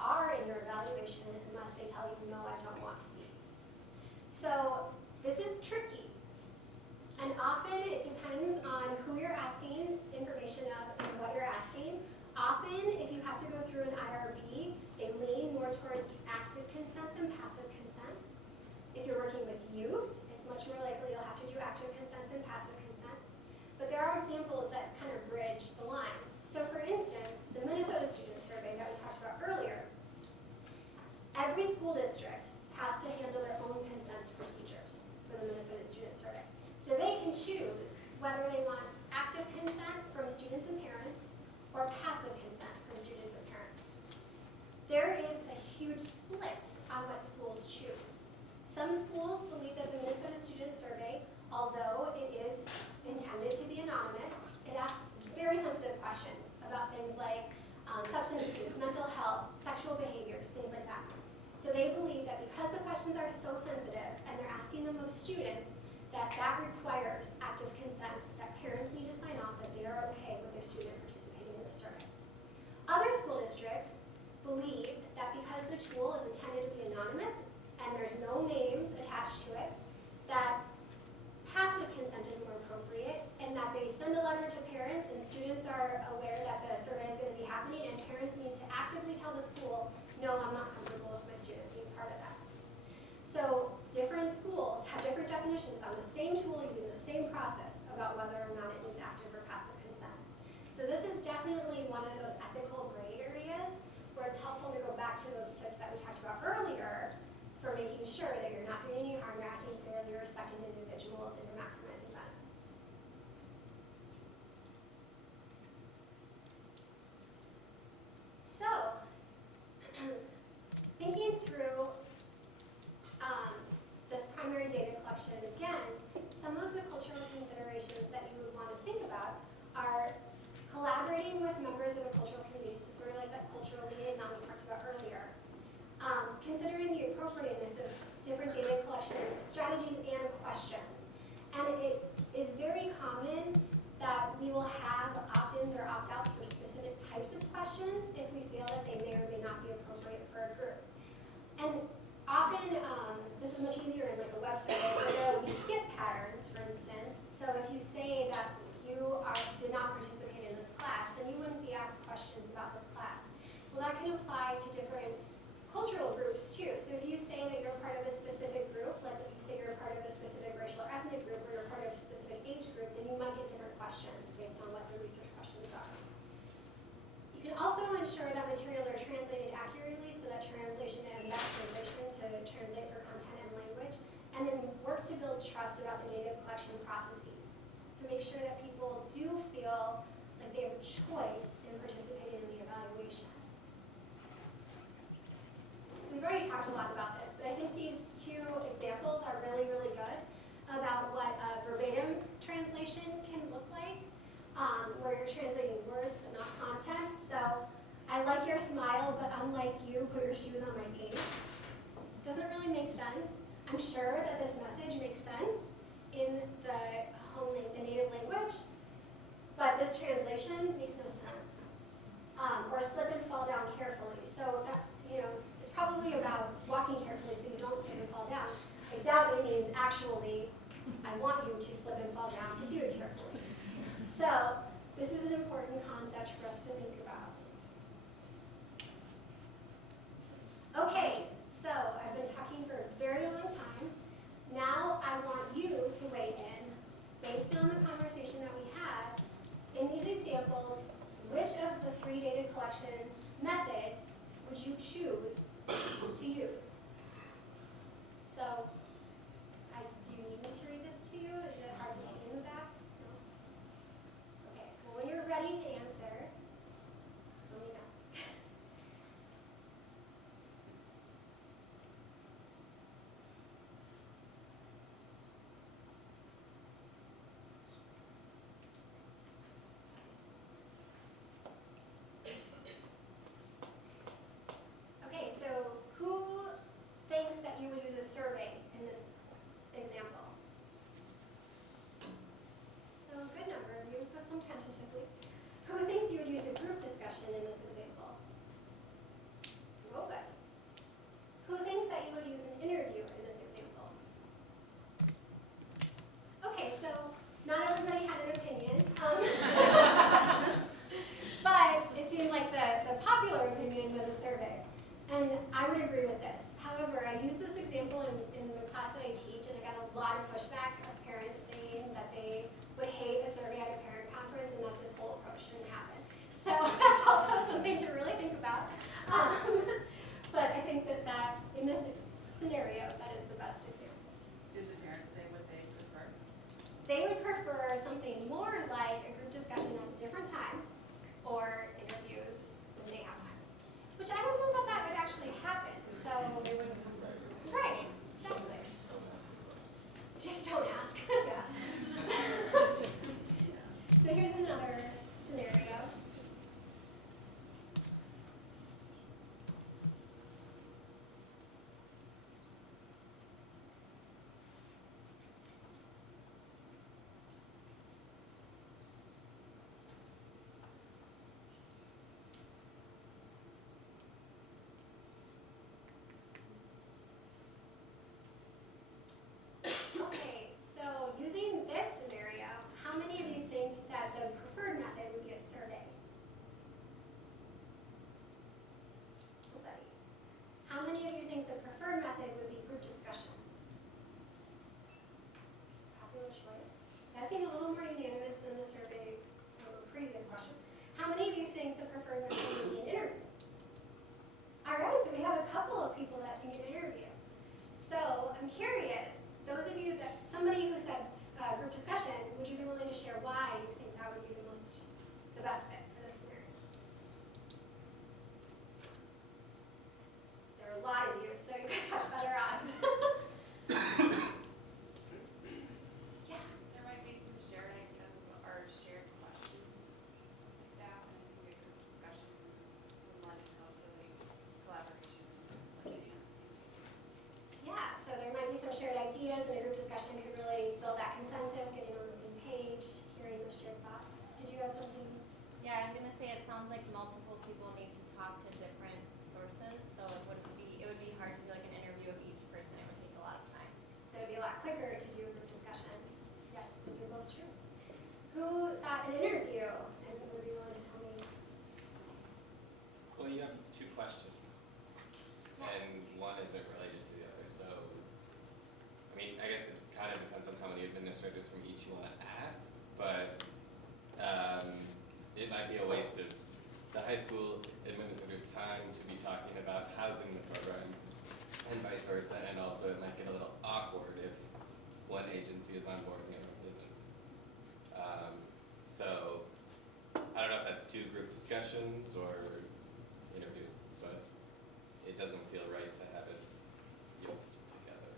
are in your evaluation unless they tell you, no, I don't want to be. So this is tricky. And often it depends on who you're asking information of and what you're asking. Often, if you have to go through an IRB, they lean more towards active consent than passive consent. If you're working with youth, it's much more likely you'll have to do active consent than passive consent. But there are examples that kind of bridge the line. So for instance, the Minnesota Student Survey that we talked about earlier, every school district has to handle their own consent procedures for the Minnesota Student Survey. So they can choose whether they want active consent from students and parents or passive consent from students or parents. There is a huge split on what schools choose. Some schools believe that the Minnesota Student Survey, although it is intended to be anonymous, it asks very sensitive questions about things like substance use, mental health, sexual behaviors, things like that. So they believe that because the questions are so sensitive and they're asking them of students, that requires active consent, that parents need to sign off that they are okay with their student participating in the survey. Other school districts believe that because the tool is intended to be anonymous and there's no names attached to it, that passive consent is more appropriate and that they send a letter to parents and students are aware that the survey is going to be happening and parents need to actively tell the school, no, I'm not comfortable with my student being part of that. So different schools have different definitions on the same tool using the same process about whether or not it needs active or passive consent. So this is definitely one of those ethical gray areas where it's helpful to go back to those tips that we talked about earlier for making sure that you're not doing any harm, you're acting fairly, you're respecting individuals, and you're maximizing benefits. So, thinking through this primary data collection, again, some of the cultural considerations that you would want to think about are collaborating with members of a cultural community, so sort of like that cultural liaison we talked about earlier. Considering the appropriateness of different data collection strategies and questions. And it is very common that we will have opt-ins or opt-outs for specific types of questions if we feel that they may or may not be appropriate for a group. And often, this is much easier in like a website where there will be skip patterns, for instance. So if you say that you did not participate in this class, then you wouldn't be asked questions about this class. Well, that can apply to different cultural groups too. So if you say that you're part of a specific group, like if you say you're a part of a specific racial or ethnic group, or you're part of a specific age group, then you might get different questions based on what the research questions are. You can also ensure that materials are translated accurately, so that translation and back translation to translate for content and language, and then work to build trust about the data collection processes. So make sure that people do feel like they have a choice in participating in the evaluation. So we've already talked a lot about this, but I think these two examples are really, really good about what a verbatim translation can look like, where you're translating words but not content. So I like your smile, but unlike you, put your shoes on my face. Doesn't really make sense. I'm sure that this message makes sense in the native language, but this translation makes no sense. Or slip and fall down carefully. So that, it's probably about walking carefully so you don't slip and fall down. I doubt it means actually, I want you to slip and fall down, but do it carefully. So this is an important concept for us to think about. Okay, so I've been talking for a very long time. Now I want you to weigh in, based on the conversation that we had, in these examples, which of the 3 data collection methods would you choose to use? So, do you need me to read this to you? Is it hard to see in the back? No? Okay, well when you're ready to answer, let me know. And I would agree with this. However, I use this example in the class that I teach, and I got a lot of pushback of parents saying that they would hate a survey at a parent conference and that this whole approach shouldn't happen. So that's also something to really think about. But I think that in this scenario, that is the best example. Did the parents say what they prefer? They would prefer something more like a group discussion at a different time or interviews when they have time. Which I don't know that that would actually happen. So They wouldn't come back. right, exactly. Just don't ask. Yeah. So here's another scenario. Okay, so using this scenario, how many of you think that the preferred method would be a survey? Nobody. How many of you think the preferred method would be group discussion? Popular choice. That seemed a little more unanimous than the survey from the previous question. How many of you think the preferred method would be an interview? All right, so we have a couple of people that think an interview. So I'm curious, those of you that, somebody who said group discussion, would you be willing to share why you think that would be the best fit for this scenario? There are a lot of you, so you guys have better odds. Yeah. There might be some shared ideas or shared questions with the staff, and I think a group discussion would lend itself to like collaboration, like getting on the same page. Yeah, so there might be some shared ideas, and a group discussion could really build that consensus, getting on the same page, hearing the shared thoughts. Did you have something? Yeah, I was gonna say it sounds like multiple people need to talk to different sources, so it would be hard to do like an interview of each person. It would take a lot of time. So it'd be a lot quicker to do a group discussion. Yes, those are both true. Who thought an interview? And who would be willing to tell me? Well, you have two questions, Yeah. and one isn't related to the other. So, I mean, I guess it kind of depends on how many administrators from each you want to ask, but it might be a waste of the high school administrators' time to be talking about housing the program, and vice versa. And also, it might get a little awkward if one agency is on board and the other isn't. So, I don't know if that's two group discussions or interviews, but it doesn't feel right to have it yoked together.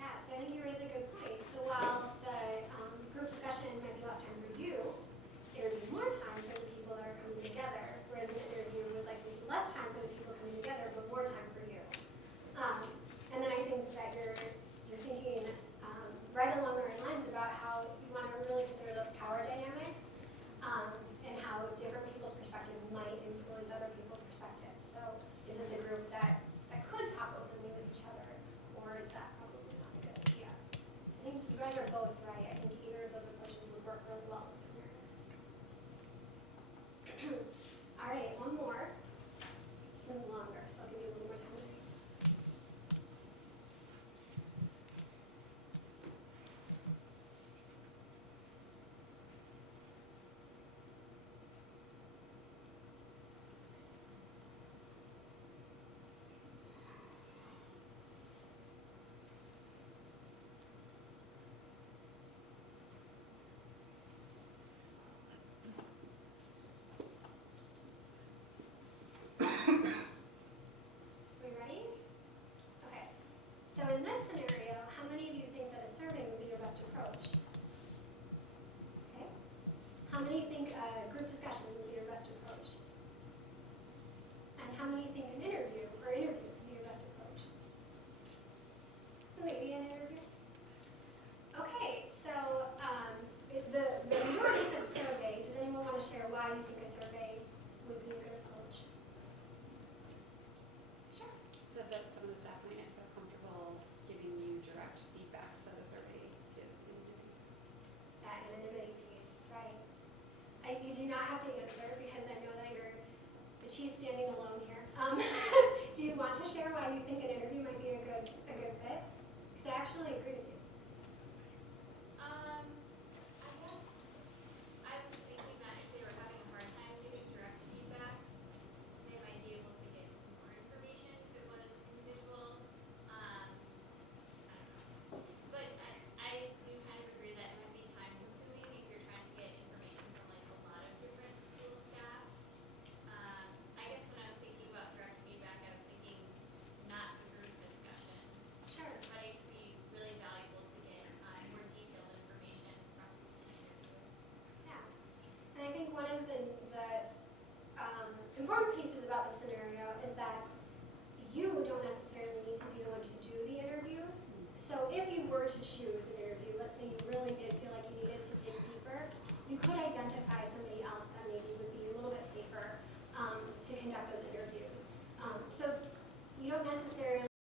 Yeah, so I think you raise a good point. So while the group discussion might be less time for you, there would be more time for the people that are coming together, whereas an interview would likely be less time for the people coming together, but more time for you. And then I think that you're thinking right along the right lines about how you want to really consider those power dynamics and how different people's perspectives might influence other people's perspectives. So is this a group that could talk openly with each other, or is that probably not a good idea? So I think you guys are both right. I think either of those approaches would work really well in this scenario. All right, one more. This one's longer, so I'll give you a little more time to read. Are we ready? Okay. So in this scenario, how many of you think that a survey would be your best approach? Okay. How many think a group discussion would be your best approach? And how many think an interview or interviews would be your best approach? So maybe an interview? Okay, so the majority said survey. Does anyone want to share why you think a survey would be a good approach? Sure. So that some of the staff might not feel comfortable giving you direct feedback, so the survey gives anonymity. That anonymity piece, right. You do not have to answer because I know that you're the chief standing alone here.